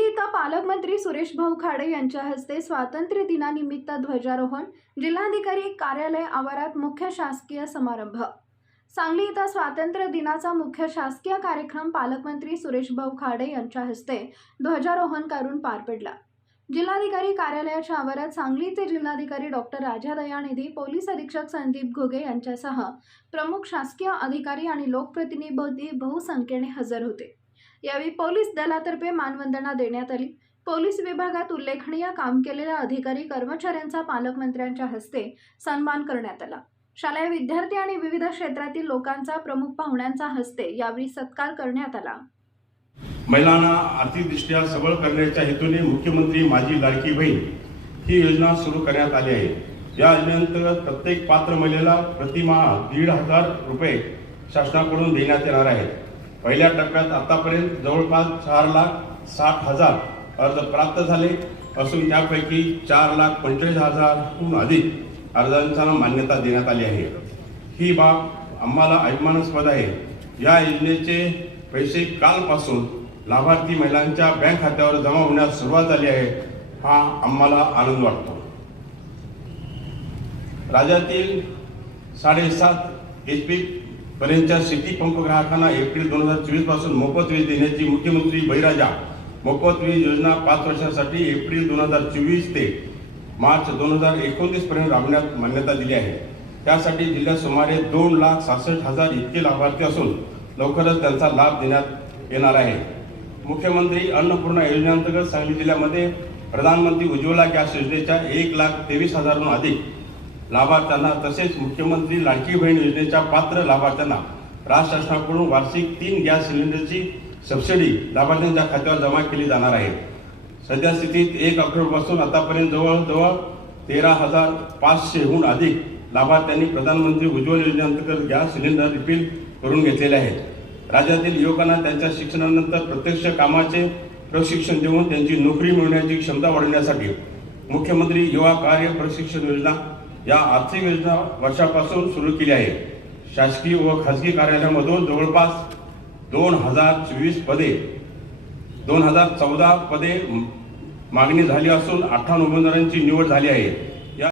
इथं पालकमंत्री सुरेश भाऊ खाडे यांच्या हस्ते स्वातंत्र्य दिनानिमित्त ध्वजारोहण जिल्हाधिकारी कार्यालय आवारात मुख्य शासकीय समारंभ. सांगली इथं स्वातंत्र्य दिनाचा मुख्य शासकीय कार्यक्रम पालकमंत्री सुरेश भाऊ खाडे यांच्या हस्ते ध्वजारोहण करून पार पडला. जिल्हाधिकारी कार्यालयाच्या आवारात सांगलीचे जिल्हाधिकारी डॉक्टर राजा दयानिधी पोलीस अधीक्षक संदीप घुगे यांच्यासह प्रमुख शासकीय अधिकारी आणि लोकप्रतिनिधी बहुसंख्येने हजर होते. यावेळी पोलीस दलातर्फे मानवंदना देण्यात आली. पोलीस विभागात उल्लेखनीय काम केलेल्या अधिकारी कर्मचाऱ्यांचा पालकमंत्र्यांच्या हस्ते सन्मान करण्यात आला. शालेय विद्यार्थी आणि विविध क्षेत्रातील लोकांचा प्रमुख पाहुण्यांचा हस्ते यावेळी सत्कार करण्यात आला. महिलांना आर्थिकदृष्ट्या सबळ करण्याच्या हेतूने मुख्यमंत्री माझी लाडकी बहीण ही योजना सुरू करण्यात आली आहे. या योजनेअंतर्गत प्रत्येक पात्र महिलेला प्रतिमाह दीड हजार रुपये शासनाकडून देण्यात येणार आहे पहिल्या टप्प्यात आतापर्यंत जवळपास चार लाख साठ हजार अर्ज प्राप्त झाले असून त्यापैकी चार लाख पंचेचाळीस हजारहून अधिक अर्जांना मान्यता देण्यात आली आहे. ही बाब आम्हाला अभिमानास्पद आहे. या योजनेचे पैसे कालपासून लाभार्थी महिलांच्या बँक खात्यावर जमा होण्यास सुरुवात झाली आहे हा आम्हाला आनंद वाटतो. राज्यातील साडेसात एच पी पर्यंतच्या शेती पंप ग्राहकांना एप्रिल दोन हजार चोवीसपासून मोफत वीज देण्याची मुख्यमंत्री बळीराजा मोफत वीज योजना पाच वर्षासाठी एप्रिल दोन हजार चोवीस ते मार्च दोन हजार एकोणतीस पर्यंत राबवण्यात मान्यता दिली आहे. त्यासाठी जिल्ह्यात सुमारे दोन लाख सहासष्ट हजार इतके लाभार्थी असून लवकरच त्यांचा लाभ देण्यात येणार आहे. मुख्यमंत्री अन्नपूर्णा योजनेअंतर्गत सांगली जिल्ह्यामध्ये प्रधानमंत्री उज्ज्वला गॅस योजनेच्या एक लाख तेवीस हजारहून अधिक लाभार्थ्यांना तसेच मुख्यमंत्री लाडकी बहीण योजनेच्या पात्र लाभार्थ्यांना राज्य शासनाकडून वार्षिक तीन गॅस सिलेंडरची सबसिडी लाभार्थ्यांच्या खात्यावर जमा केली जाणार आहे. सध्या स्थितीत एक ऑक्टोबरपासून आतापर्यंत जवळजवळ तेरा हजार पाचशेहून अधिक लाभार्थ्यांनी प्रधानमंत्री उज्ज्वल योजनेअंतर्गत गॅस सिलेंडर रिफिल करून घेतलेले आहेत. राज्यातील युवकांना त्यांच्या शिक्षणानंतर प्रत्यक्ष कामाचे प्रशिक्षण देऊन त्यांची नोकरी मिळवण्याची क्षमता वाढवण्यासाठी मुख्यमंत्री युवा कार्य प्रशिक्षण योजना या आर्थिक योजना वर्षापासून सुरू केली आहे. शासकीय व खाजगी कार्यालयामधून जवळपास दोन हजार चोवीस पदे दोन हजार चौदा पदे मागणी झाली असून अठ्ठावन्न उमेदवारांची निवड झाली आहे.